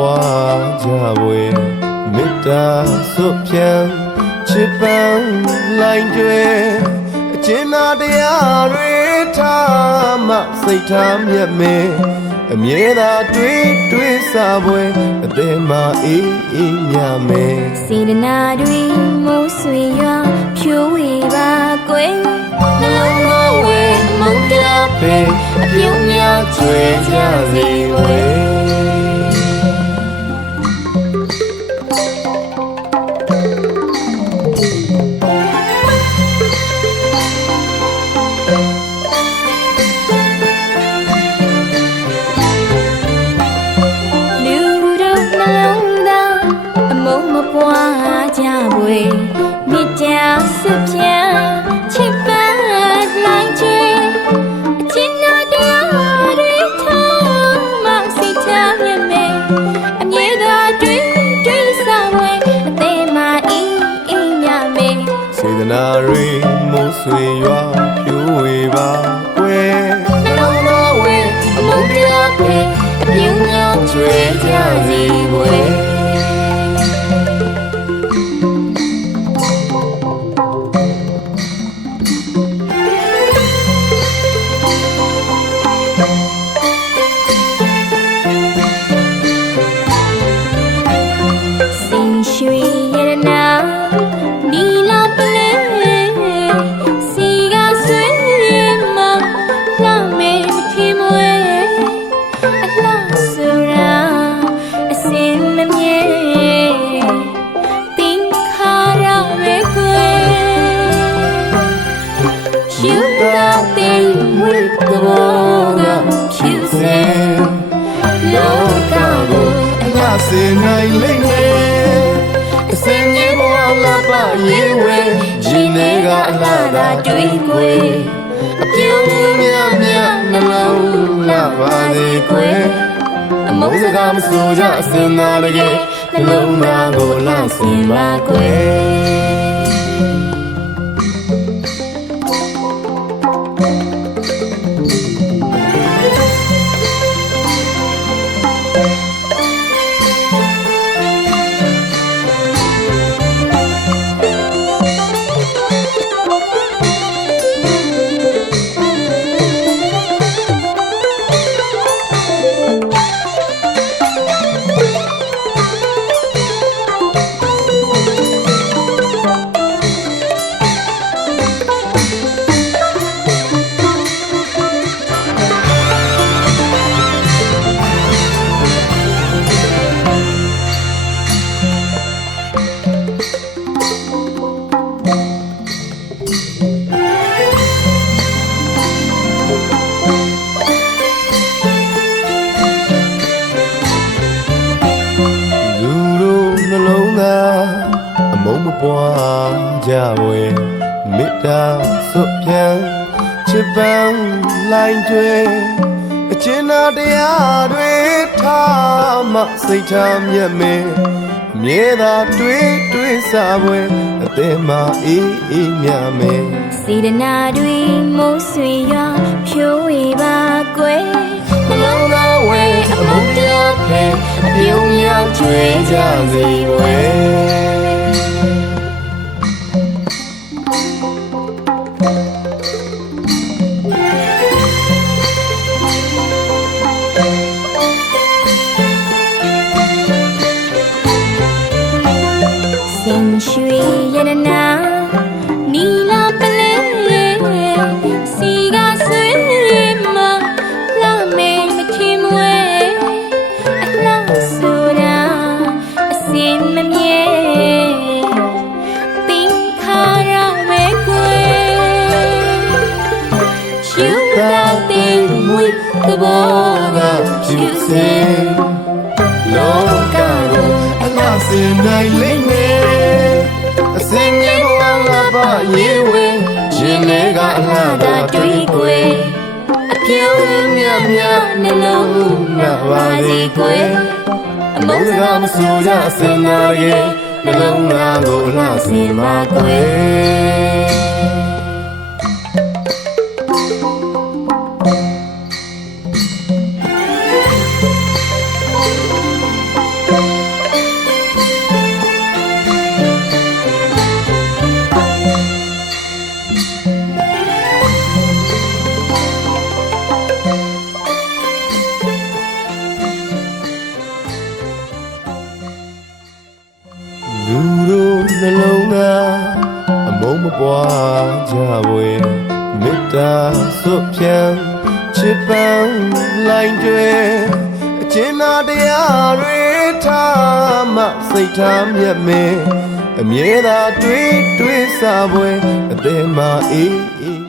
ပွားကြပွေမေတ္တာစွတ်ဖြံချစ်ပန်းလိုက်တွေအကျဉ်းနာတရားတွေထားမှစိတ်ထားမြတ်မေအမြဲသာတွေးစားပွဲအသေးမှအေးမြမေစေတနာတွေမိုးဆွေရွာဖြိုးဝေပါကွယ်နှလုံးသားဝဲမုန်းတရားပဲအပြုံးများကျွေးကြစေဝဲပွားကြပွေမေတ္တာစွဖြံချစ်ပန်းလိုက်ကျွေအကျဉ်းနာတရားတွေထားမှစိတ်ချမြတ်မေအမြဲသာတွေးစားဝဲအသေးမှအေးမြမေစေတနာတွေမိုးဆွေရွာဖြိုးဝေပါကွယ်နှလုံးသားဝဲအမုန်းတရားပဲအပြုံးများကျွေးကြစေဝဲစေနိုင်လိမ့်မယ်အစင်းကြီးဘဝလာပါရေးဝဲရှင်နေကအလားသာတွေးခွေအပြုံးများနှလုံးလာပါစေခွေအမုန်းစကားမဆိုကြအစင်းသားတကယ်နှလုံးသားကိုလှဆင်ပါခွေအမုန်းမပွားကြဝဲမေတ္တာစွတ်ဖြံချစ်ပန်းလိုက်တွေအကျဉ်းနာတရားတွေထားမှစိတ်ထားမြတ်မေအမြဲသာတွေးစားပွဲအသေးမှအေးမြမေစေတနာတွေမိုးဆွေရွာဖြိုးဝေပါကွယ်နှလုံးသားဝဲအမုန်းတရားပဲအပြုံးများကျွေးကြစေဝဲရွှေရတနာနီလာပလဲစီကဆွေမလာမေမထီမွဲအလားဆိုတာအစင်မမြဲသင်ခါရမဲကွယ်ရှူတာတဲ့မွေတဘောကဖြူစင်လောကကိုအလားစင်နိုင်လိမ့်မယ်အစင်းကြီးဘဝလာပါရေးဝဲရှင်နေကအလားသာတွေးကွယ်အပြုံးများနှလုံးနာပါစေကွယ်အမုန်းစကားမဆိုကြအစင်းသားရဲ့နှလုံးသားကိုလှဆင်ပါကွယ် အမုန်းမပွားကြဝေမေတ္တာစွတ်ဖြန်းချစ်ပန်းလိုင်းကျွဲအကျဉ်းနာတရားတွေထားမှစိတ်ထားမြတ်မင်းအမြဲသာတွေးစားပွဲအသေးမှအေး